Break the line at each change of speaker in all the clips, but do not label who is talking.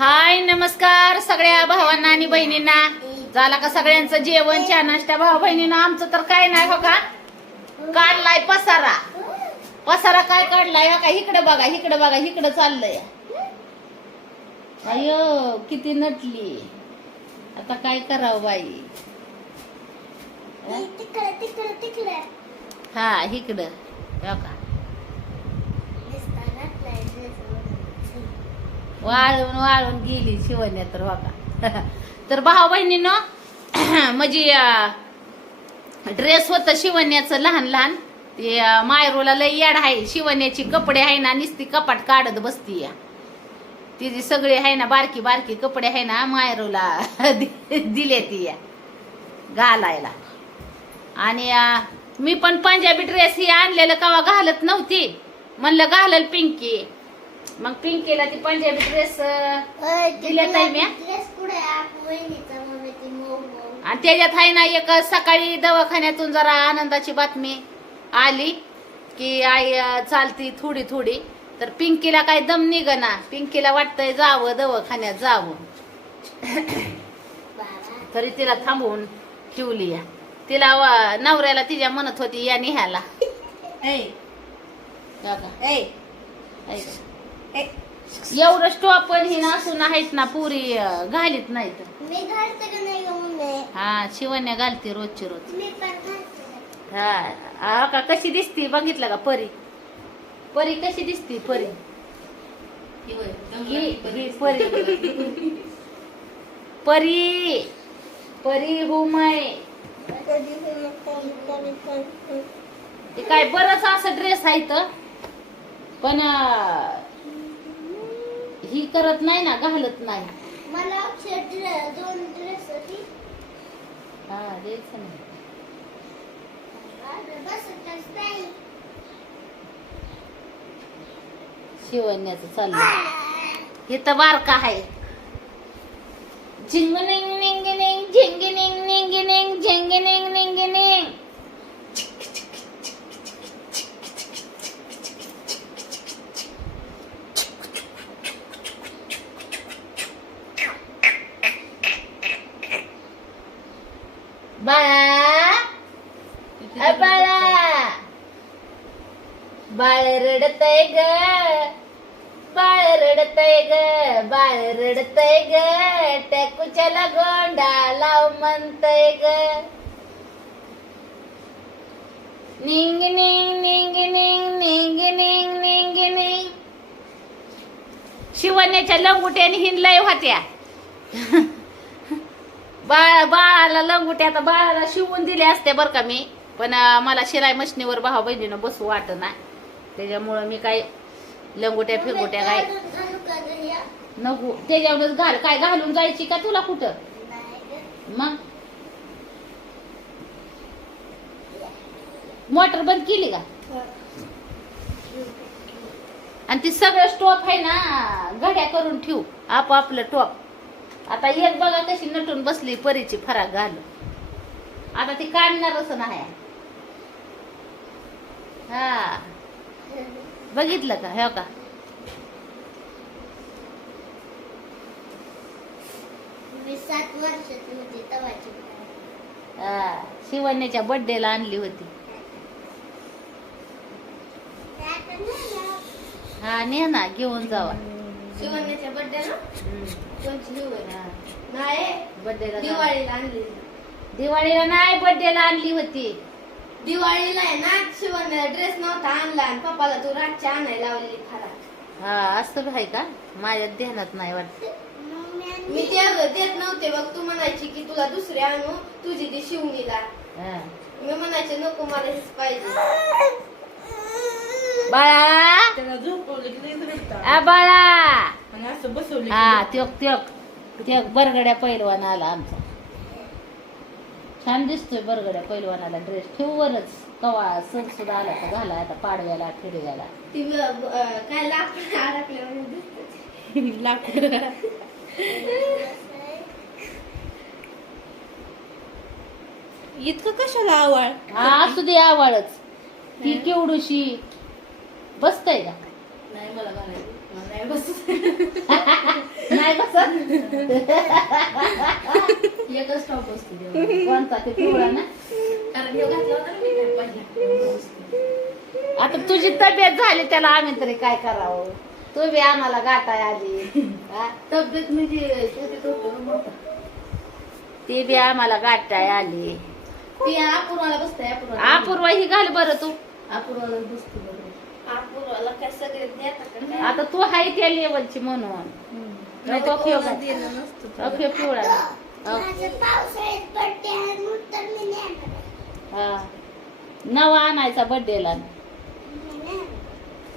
हाय नमस्कार सगळ्या भावांना आणि बहिणींना. झाला का सगळ्यांचं जेवण चहा नाश्ता? भाऊ बहिणींना आमचं तर काय नाही हो का? काढलाय पसारा. पसारा काय काढलाय? हो का? इकडे बघा इकडे बघा इकडे चाललंय. अयो किती नटली. आता काय करावं बाई? हं?
तिकडे तिकडे तिकडे.
हा इकडं. हो का? वाळून वाळून गेली शिवण्या तर बघा. तर भाऊ बहिणीनं म्हणजे ड्रेस होतं शिवण्याचं लहान लहान. ते मायरूला लय याड आहे. शिवण्याची कपडे आहे ना नुसती कपाट काढत बसती या. तिची सगळे आहे ना बारकी बारकी कपडे आहे ना मायरूला दि- दिले ती या घालायला. आणि मी पण पंजाबी ड्रेस ही आणलेलं कवा घालत नव्हती. म्हणलं घालल पिंकी. मग पिंकीला ती पंजाबी ड्रेस दिल्या ताई म्या? आणि त्याच्यात आहे ना एक सकाळी दवाखान्यातून जरा आनंदाची बातमी आली की आई चालती थोडी थोडी. तर पिंकीला काय दम निघना. पिंकीला वाटतंय जावं दवाखान्यात जावं.
बाबा.
तरी तिला थांबवून ठेवली या. तिला व- नवऱ्याला तिच्या म्हणत होती या निह्याला का? एवढं स्टॉप पण ही असून आहेत ना पुरी घालीत नाहीत.
मी घालते का नाही मम्मी?
हा शिवण्या घालते रोजची रोज.
मी पण घालते.
हा हा का कशी दिसती बघितलं का परी? परी कशी दिसती परी? ही ही परी परी. परी हो माय ते काय बरंच असं ड्रेस आहे तर पण अं, ही करत नाही ना घालत नाही.
मला दोन
हा द्यायचं
शिवण्याचं चाललं
बारका आहे झिंग निंग निंग निंग झिंग निंग निंग निंग झिंग निंग निंग निंग बाळा बाळ रडतय ग. बाळ रडतय ग. बाळ रडतय ग. टॅकुच्याला गोंडा लाव म्हणतय ग. निंग निंग निंग निंग निंग निंग निंग निंग. शिवण्याच्या लंगुट्याने हिंडलय होत्या. बाळ बाळाला लंगुट्या आता बाळाला शिवून दिले असते बरं का मी. पण मला शिराय मशनीवर भाऊ बहिणीनं बसू वाट ना त्याच्यामुळं मी काय लंगुट्या फिरगुट्या काय नको. त्याच्यावरच घाल. काय घालून जायची का तुला कुठं? मग? मोटर बंद केली का? आणि ती सगळं स्टॉप आहे ना घड्या करून ठेवू. आप आपलं टॉप. आता एक बघा कशी नटून बसली परीची फराक घालून. आता ती काढणारच नाही. हा. बघितलं का? हो का?
सात वर्षाची होती तवाची.
हा. शिवण्याच्या बर्थडेला आणली होती. हा ने ना घेऊन जावा.
शिवण्याच्या ना कोणची
हा,
नाही
जावा.
दिवाळीला आणली.
दिवाळीला नाही बर्थडेला आणली होती.
दिवाळीला आहे ना शिवण्याला ड्रेस नव्हता आणला आणि पप्पाला तू रातची आणायला लावलेली खरा
हा असं आहे का? माझ्या ध्यानात नाही वाटत.
मी ते देत नव्हते बघ तू म्हणायची की तुला दुसरी आणू तुझी ती शिवणीला.
हा.
मी म्हणायचे नको मला हेच पाहिजे.
बाळा
त्याला झोपवलं की लईच रडतं.
आ बाळा!
आणि असं बसवलं
हा त्योक त्योक त्योक बरगड्या पैलवान आला आमचा. छान दिसतोय बरगड्या पैलवानाला ड्रेस ठेवूवरच कवा सण सुद्धा आला का घाला आता पाडव्याला खेडव्याला.
ती ब- ब- अं, काय लाकडं अडकल्यावर दिसतं.
लाकूड. इतकं कशाला आवड?
हा असू दे आवाळच ही केवढूशी बसतय का?
नाही मला घालायचं. मला नाही बस
नाही बसत.
एकच टॉप असते देवाला.
कोणता? ते पिवळा ना?
कारण ह्यो घातला होता ना मी काय पहिला.
आता तुझी तब्येत झाली त्याला आम्ही तरी काय करावं? तू बी आम्हाला गाठाय आली?
तब्येत म्हणजे.
ती बी आम्हाला गाठाय आली.
ती अपूर्वाला बसते अपूर्वाला.
अपूर्वा ही घाल बरं तू.
अपूर्वाला बसते.
आता तू हाय त्या लेवलची म्हणून. अखे पिवळा हा. नवा आणायचा बर्थडेला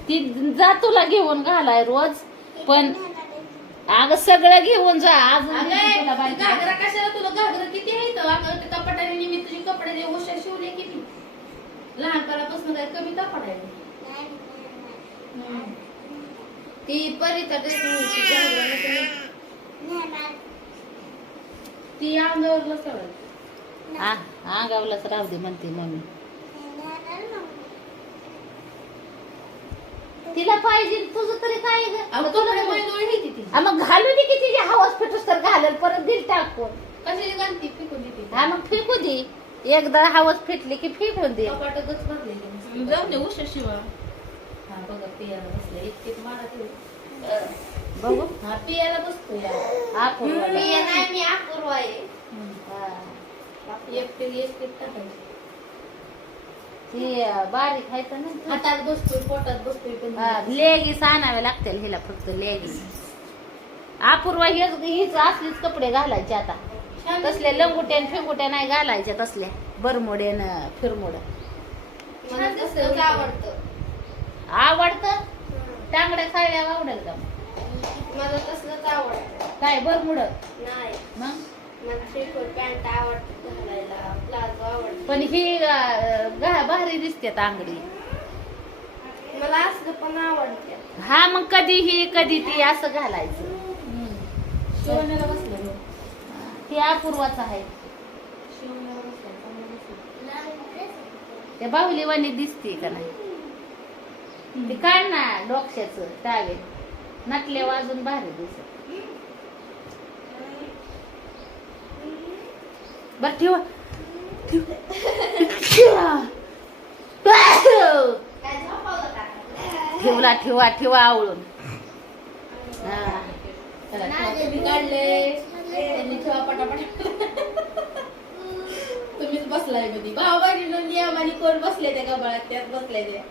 ती जा तुला घेऊन घालाय रोज पण अगं सगळं घेऊन जा. बायको.
घागरा कशाला तुला? घागरा किती आहे कपाटाने मी तुझी कपडे उशा शिवले किती? लहानपणापासून काय कमी कपडा आहे ती परिता ड्रेस ती अंगावरला सगळं
हा अंगावलाच राहू दे म्हणते मम्मी. तिला पाहिजे तुझं तरी काय मग घालू दे की तिची हवास फिटूस तर घालेल परत दिल टाकून.
कशाची घालती? पिकून देते.
हा मग फेकू दे. एकदा हवास फिटली की फेकून दे.
जाऊ दे उषा शिवा.
पियाला बसले. इतके मारा
बघू.
हा पियाला बसतो या
अपूर्वा
पिया नाही मी अपूर्व आहे.
हा.
एकटे एकटे टाकायची.
ती अं, बारीक आहे तर नाही?
हातात बसतोय पोटात बसतोय पण.
लेगीस आणावे लागतील हिला फक्त लेगीस. अपूर्वा हेच हीच असलीच कपडे घालायचे आता. तसले लंगुट्यान फिंगुट्या नाही घालायच्या तसल्या बरमोडेन फिरमोड.
आवडतं.
आवडतं? टांगड्या साड्या आवडेल का?
मला तसलंच आवडतं.
काय बरमुड
नाही.
मग?
मला थ्री फोर पॅन्ट आवडते घालायला. प्लाझो आवडतो.
पण ही अं, गा- भारी दिसते तांगडी
मला असलं पण आवडते.
हा मग कधी ही कधी ती असं घालायचं.
शिवण्याला
ती अपूर्वाच आहे.
शिवण्याला.
त्या बाहुलीवाणी दिसते का नाही? ते काढ ना डोक्याच टावे नटले वाजून भारी दिसत. बर ठेवा? ठेवला ठेवा ठेवा आवळून. हा.
काढले. ठेवा पटापट. तुम्हीच बसलाय कधी भावानी नियमाने कोण बसले त्या गबाळात? त्यात बसले ते.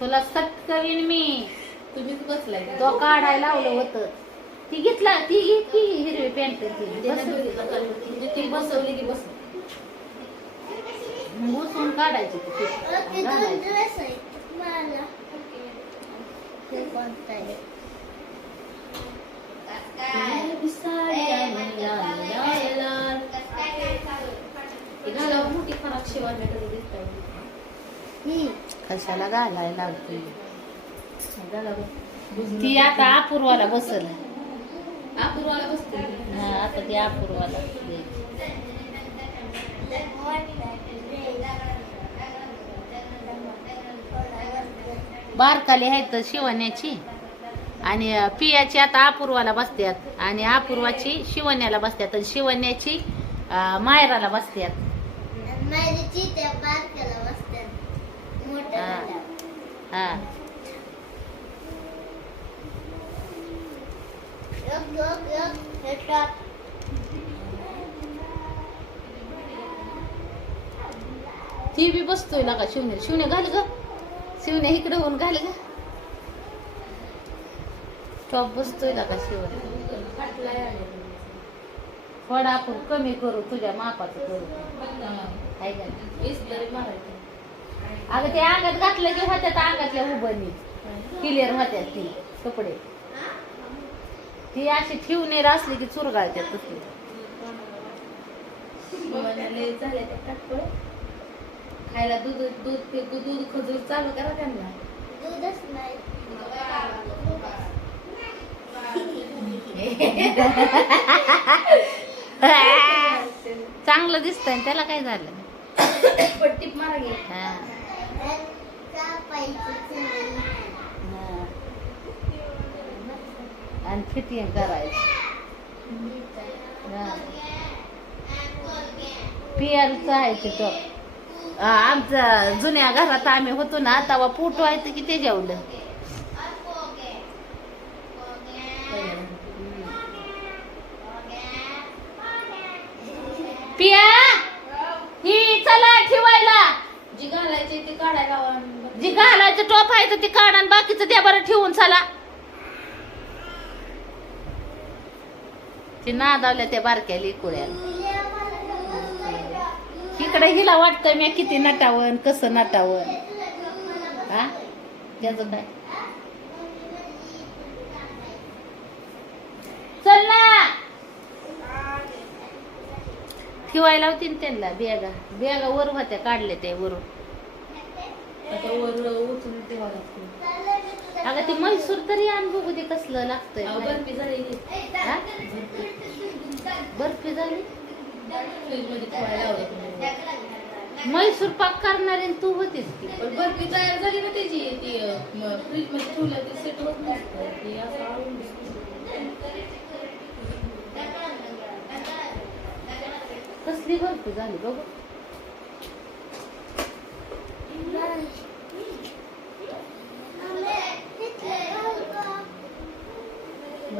तुला सत्करीन मी.
तुम्हीच बसलाय
तो काढायला लावलं होतं. ती घेतला ती घेतली हिरवी पॅन्ट ती बस-
होती. म्हणजे ती बसवली की
मग उचलून काढायची ती ती.
घालावं. मोठी खराब शिवाय दिसत
कशाला घालायला लागते ती आता अपूर्वाला बसल
अपूर्वाला बसते
हा आता ती अपूर्वाला. बारकाली आहेत तर शिवण्याची आणि पियाची आता अपूर्वाला बसत्यात आणि अपूर्वाची शिवण्याला बसत्यात आणि शिवण्याची मायराला बसत्यात. हा. हा. ती बी बसतोय ना का शिवण्या शिवण्या घाल ग. शिवण्या इकडे होऊन घाल ग. टॉप बसतोय ना का शिवण्या थोडा आपण कमी करू तुझ्या मापाचं करू. हाय का नाही?
इस्त्री मारायची
अगं ते अंगात घातलं की होत्यात अंगातल्या उभणी क्लिअर होत्यात ती कपडे. ती अशी ठेवणेर असली की चुरगाळत्यात तसली.
लय झाले ते टाकतो खायला दूध दूध ते दूध खजूर चालू करा त्यांना.
चांगलं दिसतंय त्याला काय झालं?
पट्टीप मारा.
हा. आणि फिटिंग करायचं. हा. पियालचं आहे तिथं आमच्या जुन्या घरात आम्ही होतो ना तेव्हा फोटो आहे की ते जेवलं पिया ही चला ठेवायला
जी घालायची ती काढायला लावा आणि
जी घालायचं टॉप आहे तर ती काढा आणि बाकीचं द्या बरं ठेवून चला. ती नादावल्या त्या बारक्या लेकुळ्याला इकडे हिला वाटतं मी किती नटावन कसं नटावन. हा? त्याचं काय चल ना. ठेवायला होती ना त्यांना बेगा. बेगा वर होत्या काढले ते वरून.
आता वर उचलून ठेवा
अगं ते म्हैसूर तरी आण बघू दे कसलं लागतंय
अहो, बर्फी झालेली
हा? बर्फी झाली?
ठेवायला तुम्ही.
म्हैसूर पाक करणारी तू होतीस की.
पण बर्फी तयार झाली ना त्याची. ती फ्रीजमध्ये ठेवल्या ती सेट होत नसतं. ती असं आवडून
कसली बर्फी झाली बघू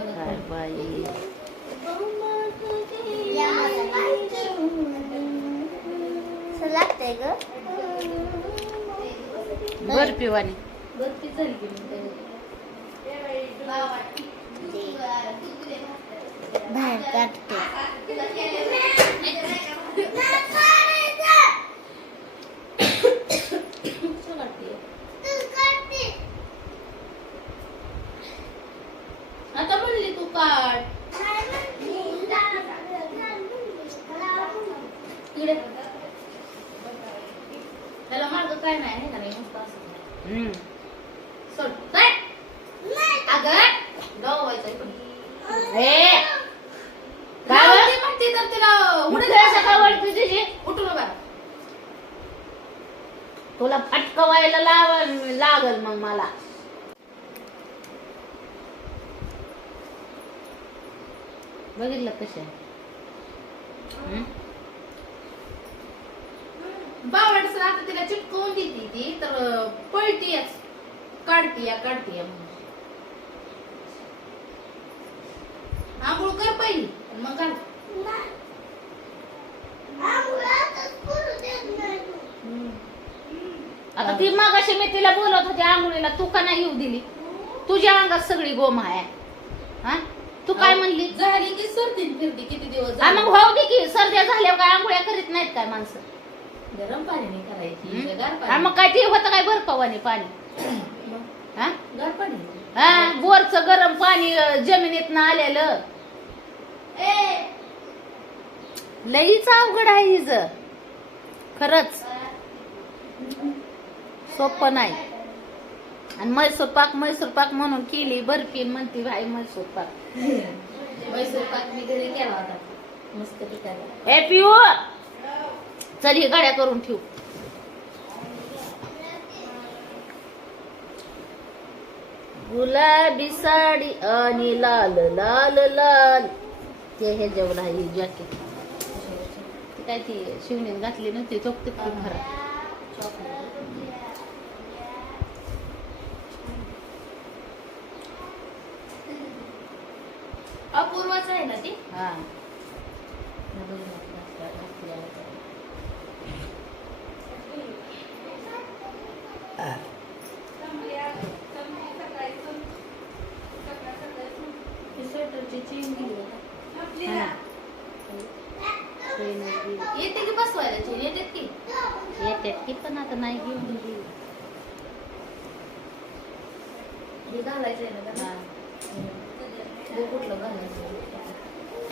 काय बाई
लागतंय ग
बर्फी वाणी
बर्फी झाली की मग
बाहेर काढते
छान वाटते आता म्हणली तू काढ इकडे त्याला मार्ग काय नाही आहे का नाही नुसतं असं
हम्म.
सोड काय अगं डोवायचं इकडे
ए, काय
काय
बरं?
म्हणते तर तिला
उडत
उडत
असं का वळती तुझी
उठून बघ
तुला फटकवायला लाव लागल मग मला बघितलं कशा
बावड सर आता तिला चिटकवून देते ती तर पळतीयच काढतीया काढतीया म्हणून. आंघोळ कर पहिली मग घाल.
आता ती मागाशी मी तिला बोलत होती आंघोळीला तू का नाही येऊ दिली? तुझ्या अंगात सगळी गोम आहे हा तू काय म्हणली?
झाली की सर्दी फिरती किती दिवस
हा
झाले.
मग दे की सर्द्या झाल्यावर काय आंघोळ्या करीत नाहीत काय माणसं?
गरम पाण्याने करायची? गार
हा
पाणी.
मग काय ते होतं काय बर्फावानी पाणी?
मग?
हा?
गार पाणी.
हा बोरचं गरम पाणी अं, जमिनीतनं आलेलं. लईच अवघड आहे हिज. खरंच. सोपं नाही. आणि मैसूर पाक मैसूर पाक म्हणून केली बर्फी म्हणती भाई मैसूर पाक.
मैसूर पाक मी घरी केला होता. मस्त पिकायला
ए पिऊ चल ही गाड्या करून ठेवू. गुलाबी साडी आणि लाल लाल लाल. ते हे जेवण आहे जॅकेट ती काय ती शिवणीत घातली नव्हती तो ते खूप खराब
अपूर्वाच आहे ना ती?
हा.
येते की बसवायला चेन येते की?
येतात की पण आता नाही घेऊन गेली
हे घालायचंय ना
हा.
त्याला. बघ कुठलं घालायचं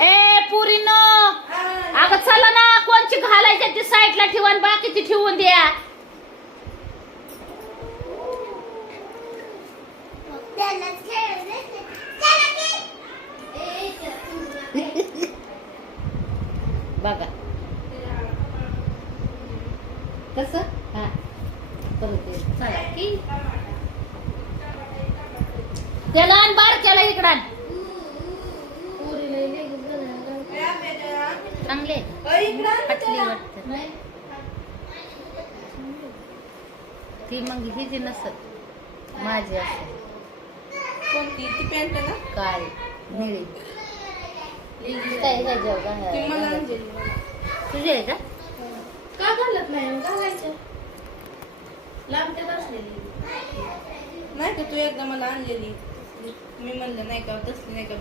ए पुरीनो! अगं चला ना कोणची घालायची ती साईडला ठेवा आणि बाकीची ठेवून द्या. बघा. कस? हा. परत.
चला. की.
त्याला आणि बारक्याला इकडं आण. चांगले. फाटली वाटतं. ती मग ही जी नसत माझी असत
कोणती? ती पॅन्ट ना?
काय निळी. काय ह्याच्यावर
ती मला
घालायची?
आणलेली. मला.
तुझी आहे का?
का घालत नाही? घालायचं. असलेली.
नाही का तू एकदा मला आणलेली. मी म्हणलं नाही का तसली नाही का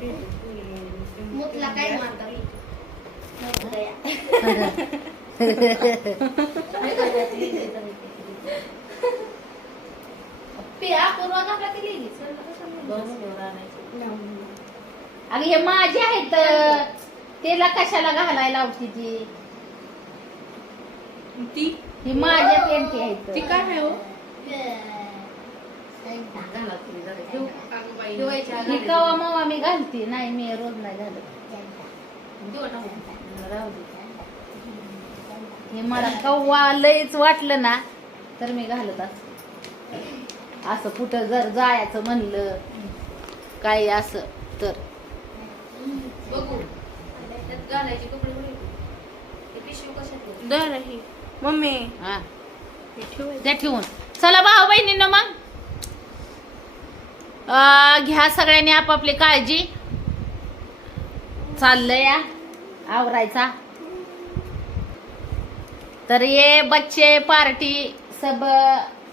मुतला काय मी पिया पूर्वा घातला की लिहिली
अगं हे माझे आहेत त्याला कशाला घालायला लावती ती
ती
ही माझ्या पेंटी आहेत
ती काय आहे हो
घाला तुम्ही जरा ठेवू. ठेवायच्या
ही
घालायच्या.
कवा मवा मी घालते नाही मी रोज नाही घालत
टाकून.
राहू दे. हे मला कव्वा लयच वाटलं ना तर मी घालत असते असं कुठं जर जायचं म्हणलं काही असं तर.
बघू. घालायचे कपडे?
दर ही मम्मी.
हा.
हे
ठेवून. चला भाऊ बहिणींनो मग. अं, घ्या सगळ्यांनी आपापली काळजी. चाललंय या आवरायचा. तर ये बच्चे पार्टी सब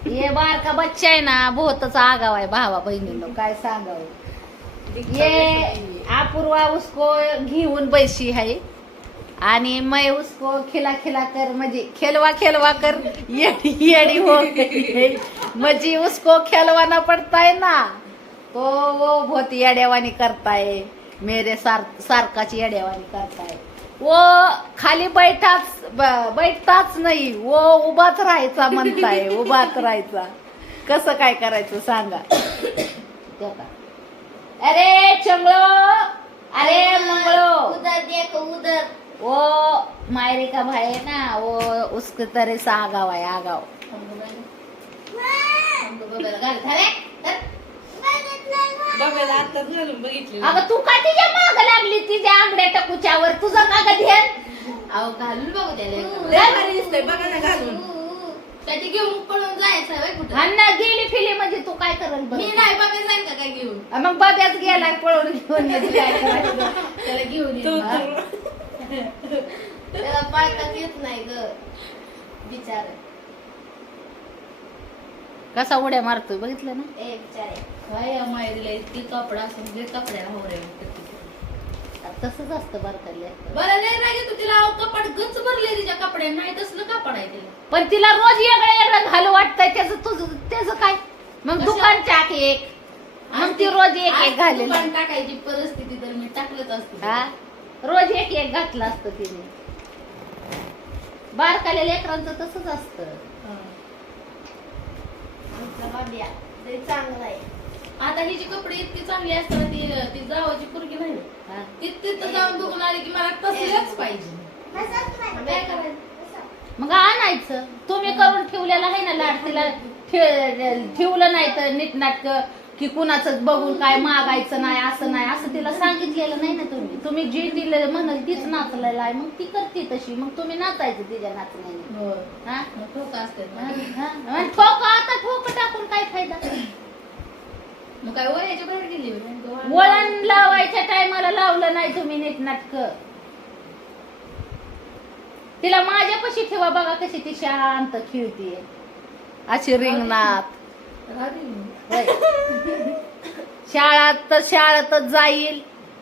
ये बारका बच्चा आहे ना बहुतच आगाव आहे भावा बहिणींनो काय सांगावं? ये अपूर्वा उसको घेऊन बैशी आहे. आणि मै उसको खिला खिला कर म्हणजे खेलवा खेलवा कर येडी येडी हो. म्हणजे उसको खेलवाना पड़ता पडताय ना तो वो बहुत येड्यावानी करताय. मेरे सार सारखाच येड्यावानी करता है वो खाली बैठाच बैठताच नाही वो उभाच राहायचा म्हणताय उभाच राहायचा. कसं काय करायचं सांगा. अरे चंगळो. अरे मंगळो.
उधर देख उधर
वो मायरे का भाई है ना वो उसके तरह से आगाव है आगाव
बघायला आताच घालून बघितली
अगं तू का तिच्या माग लागली? तिच्या आंगड्या टकुच्यावर तुझं का ध्यान
अहो घालून बघू त्याला
लय भारी दिसतंय. बघा ना घालून.
त्याची घेऊन पळून जायचं कुठं?
अण्णा गेली फिली म्हणजे तू काय करल?
मी नाही बाबा जाईन का काय घेऊन?
अ, मग बाब्याच गेलाय पळून घेऊन. येते काय करायचं?
त्याला घेऊन
तू
बा. त्याला पाळताच येत नाही ग बिचार.
कसा उड्या मारतोय बघितलं ना?
ए बिचारे. काय मायरीला इतकी कपडा असं म्हणजे कपड्याला हो रे
तसंच असतं बरं का
बरं नाही रागे तू तिला अहो कपड गच भरले तिच्या कपड्या नाही तसलं कपड आहे तिला?
पण तिला रोज वेगळं वेगळं घालू वाटतंय. त्याचं तुझं त्याचं काय? मग दुकान टाक एक. मग ती रोज एक
आज
एक घालेल.
दुकान टाकायची परिस्थिती तर मी टाकलंच असते.
हा? रोज एक एक घातलं असतं तिने. बारकाल्या लेकरांचं तसंच असतं.
चांगला आहे. आता ही जी कपडे इतकी चांगली असतात ती ती जावाची पुरगी नाही.
हा.
ती तिथं जाऊन बघून आली की मला तसलंच पाहिजे. काय करायचं?
मग आणायचं. तुम्ही करून ठेवलेलं आहे ना लाड तिला ठे- ठेवलं नाही तर नीटनाटक की कुणाचं बघून काय मागायचं नाही असं नाही. असं तिला सांगितलेलं नाही ना तुम्ही. तुम्ही जी तिला म्हणाल तीच नाचलेलं आहे. मग ती करते तशी. मग तुम्ही नाचायचं तिच्या नाचण्याने. हा?
ठोका
हा?
ना.
हा? आणि ठोक आता ठोक टाकून काय फायदा?
मग काय वयाच्या बाहेर गेली होय? नेमकं वळण
लावायच्या टायमाला लावलं नाही तुम्ही नीटनाटक तिला माझ्यापाशी ठेवा बघा कशी ती शांत खेळतीये अशी रिंगणात. होय. शाळात तर शाळेतच जाईल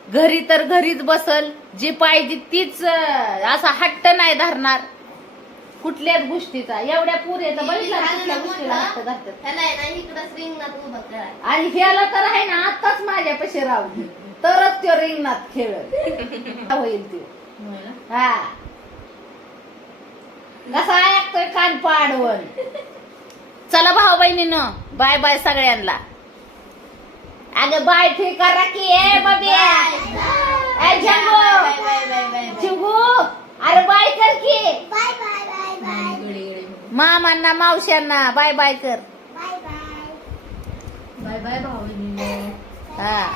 घरी तर घरीच बसल जी पाहिजे तीच अं, असा हट्ट नाही धरणार कुठल्याच गोष्टीचा. एवढ्या पुरे तर बघितला ना कुठल्या गोष्टीला
त्याला आहे ना इकडंच रिंगणात उभं
आणि ह्याला तर आहे ना आताच माझ्यापाशी राहू तरच तो रिंगणात खेळ होईल तो?
होय ना?
हा. कसा ऐकतोय कान पाडवण. चला भाऊ बहिणीनं बाय बाय सगळ्यांना. अगं बाय ठीक करा की ए बबिया ए झंगू.
बाय बाय बाय बाय
चिंगू अरे बाय कर की.
Bye bye.
मामांना मावश्यांना बाय बाय कर.
Bye bye.
बाय बाय भाऊ
हा.